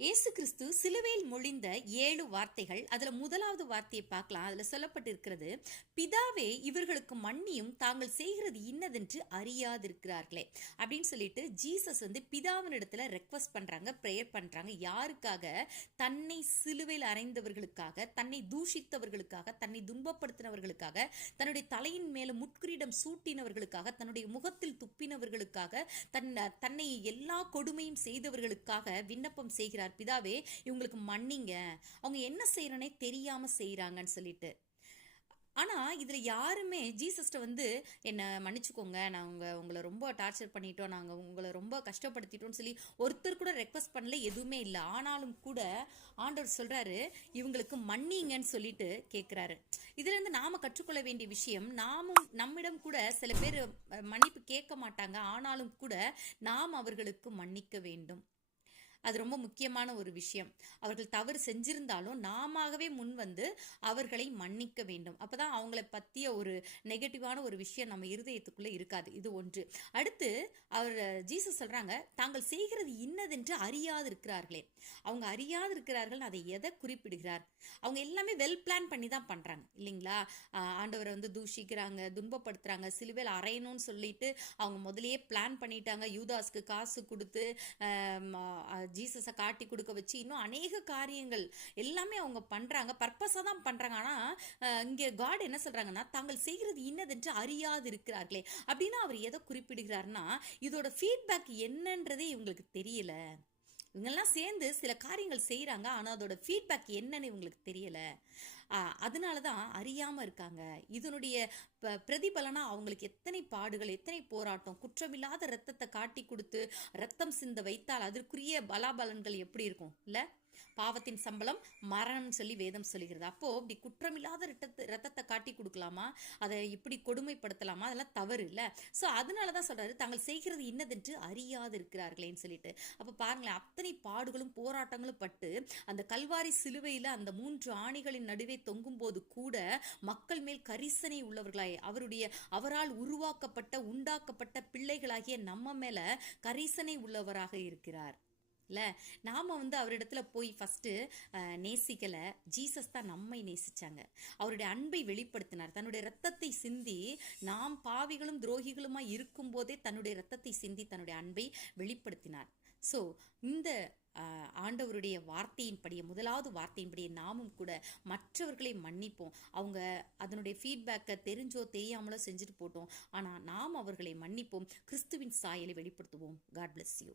இயேசு கிறிஸ்து சிலுவையில் மொழிந்த ஏழு வார்த்தைகள் அதுல முதலாவது வார்த்தையை பார்க்கலாம். அதுல சொல்லப்பட்டிருக்கிறது பிதாவே இவர்களுக்கு மன்னியும் தாங்கள் செய்கிறது இன்னதென்று அறியாதிருக்கிறார்களே. அப்படின்னு சொல்லிட்டு ஜீசஸ் வந்து பிதாவின் இடத்துல ரெக்வஸ்ட் பண்றாங்க ப்ரேயர் பண்றாங்க. யாருக்காக? தன்னை சிலுவையில் அறைந்தவர்களுக்காக தன்னை தூஷித்தவர்களுக்காக தன்னை துன்பப்படுத்தினவர்களுக்காக தன்னுடைய தலையின் மேல முட்கிரீடம் சூட்டினவர்களுக்காக தன்னுடைய முகத்தில் துப்பினவர்களுக்காக தன் தன்னை எல்லா கொடுமையும் செய்தவர்களுக்காக விண்ணப்பம் செய்கிறார். பிதாவே இவங்களுக்கு மன்னிங்க. அவங்க என்ன செய்யறனே தெரியாம செய்கிறாங்கன்னு சொல்லிட்டு. ஆனால் இதில் யாருமே ஜீசஸ்ட்டை வந்து என்னை மன்னிச்சுக்கோங்க. நாங்கள் உங்களை ரொம்ப டார்ச்சர் பண்ணிட்டோம். நாங்கள் உங்களை ரொம்ப கஷ்டப்படுத்திட்டோம்னு சொல்லி ஒருத்தர் கூட ரெக்வஸ்ட் பண்ணல எதுவுமே இல்லை. ஆனாலும் கூட ஆண்டவர் சொல்கிறாரு இவங்களுக்கு மன்னிங்கன்னு சொல்லிட்டு கேட்குறாரு இதுலேருந்து நாம் கற்றுக்கொள்ள வேண்டிய விஷயம் நாமும் நம்மிடம் கூட சில பேர் மன்னிப்பு கேட்க மாட்டாங்க. ஆனாலும் கூட நாம் அவர்களுக்கு மன்னிக்க வேண்டும். அது ரொம்ப முக்கியமான ஒரு விஷயம். அவர்கள் தவறு செஞ்சிருந்தாலும் நாமவே முன் வந்து அவர்களை மன்னிக்க வேண்டும். அப்பதான் அவங்கள பத்திய ஒரு நெகட்டிவான ஒரு விஷயம் நம்ம இருதயத்துக்குள்ள இருக்காது. இது ஒன்று. அடுத்து அவர் ஜீசஸ் சொல்றாங்க தாங்கள் செய்கிறது இன்னதென்று அறியாது இருக்கிறார்களே அவங்க அறியாது இருக்கிறார்கள் அதை எதை குறிப்பிடுகிறார்? அவங்க எல்லாமே வெல் பிளான் பண்ணி தான் பண்றாங்க. இல்லைங்களா? ஆண்டவரை வந்து தூஷிக்கிறாங்க துன்பப்படுத்துறாங்க சிலுவையில் அறையணும்னு சொல்லிட்டு அவங்க முதலையே பிளான் பண்ணிட்டாங்க. யூதாஸ்க்கு காசு கொடுத்து ஜீசஸை காட்டி கொடுக்க வச்சு இன்னும் அநேக காரியங்கள் எல்லாமே அவங்க பண்ணுறாங்க பர்பஸாக தான் பண்ணுறாங்க ஆனால் இங்கே காட் என்ன சொல்கிறாங்கன்னா தாங்கள் செய்கிறது இன்னதென்று அறியாது இருக்கிறார்களே அப்படின்னா அவர் எதை குறிப்பிடுகிறாருன்னா இதோட ஃபீட்பேக் என்னன்றதே இவங்களுக்கு தெரியல. இவங்கெல்லாம் சேர்ந்து சில காரியங்கள் செய்கிறாங்க ஆனால் அதோட ஃபீட்பேக் என்னன்னு இவங்களுக்கு தெரியலை. அதனால தான் அறியாமல் இருக்காங்க. இதனுடைய ப- பிரதிபலனாக அவங்களுக்கு எத்தனை பாடுகள் எத்தனை போராட்டம் குற்றமில்லாத ரத்தத்தை காட்டி கொடுத்து ரத்தம் சிந்த வைத்தால் அதற்குரிய பலாபலன்கள் எப்படி இருக்கும்? இல்லை? பாவத்தின் சம்பளம் மரணம்னு சொல்லி வேதம் சொல்லுகிறது. அப்போ இப்படி குற்றமில்லாத ரத்தத்தை ரத்தத்தை காட்டி கொடுக்கலாமா? அதை இப்படி கொடுமைப்படுத்தலாமா? அதெல்லாம் தவறு இல்லை. ஸோ அதனால தான் சொல்றாரு தாங்கள் செய்கிறது இன்னதென்று அறியாது இருக்கிறார்களேன்னு சொல்லிட்டு. அப்போ பாருங்களேன் அத்தனை பாடுகளும் போராட்டங்களும் பட்டு அந்த கல்வாரி சிலுவையில் அந்த மூன்று ஆணிகளின் நடுவே தொங்கும் போது கூட மக்கள் மேல் கரிசனை உள்ளவர்களாய் அவருடைய அவரால் உருவாக்கப்பட்ட உண்டாக்கப்பட்ட பிள்ளைகளாகிய நம்ம மேல கரிசனை உள்ளவராக இருக்கிறார். இல்லை நாம வந்து அவரிடத்துல போய் ஃபஸ்ட்டு நேசிக்கலை. ஜீசஸ் தான் நம்மை நேசிச்சாங்க. அவருடைய அன்பை வெளிப்படுத்தினார். தன்னுடைய ரத்தத்தை சிந்தி நாம் பாவிகளும் துரோகிகளுமா இருக்கும்போதே தன்னுடைய ரத்தத்தை சிந்தி தன்னுடைய அன்பை வெளிப்படுத்தினார். ஸோ இந்த ஆண்டவருடைய வார்த்தையின்படியே முதலாவது வார்த்தையின்படியே நாமும் கூட மற்றவர்களை மன்னிப்போம். அவங்க அதனுடைய ஃபீட்பேக்கை தெரிஞ்சோ தெரியாமலோ செஞ்சுட்டு போட்டோம். ஆனால் நாம் அவர்களை மன்னிப்போம். கிறிஸ்துவின் சாயலை வெளிப்படுத்துவோம். God bless you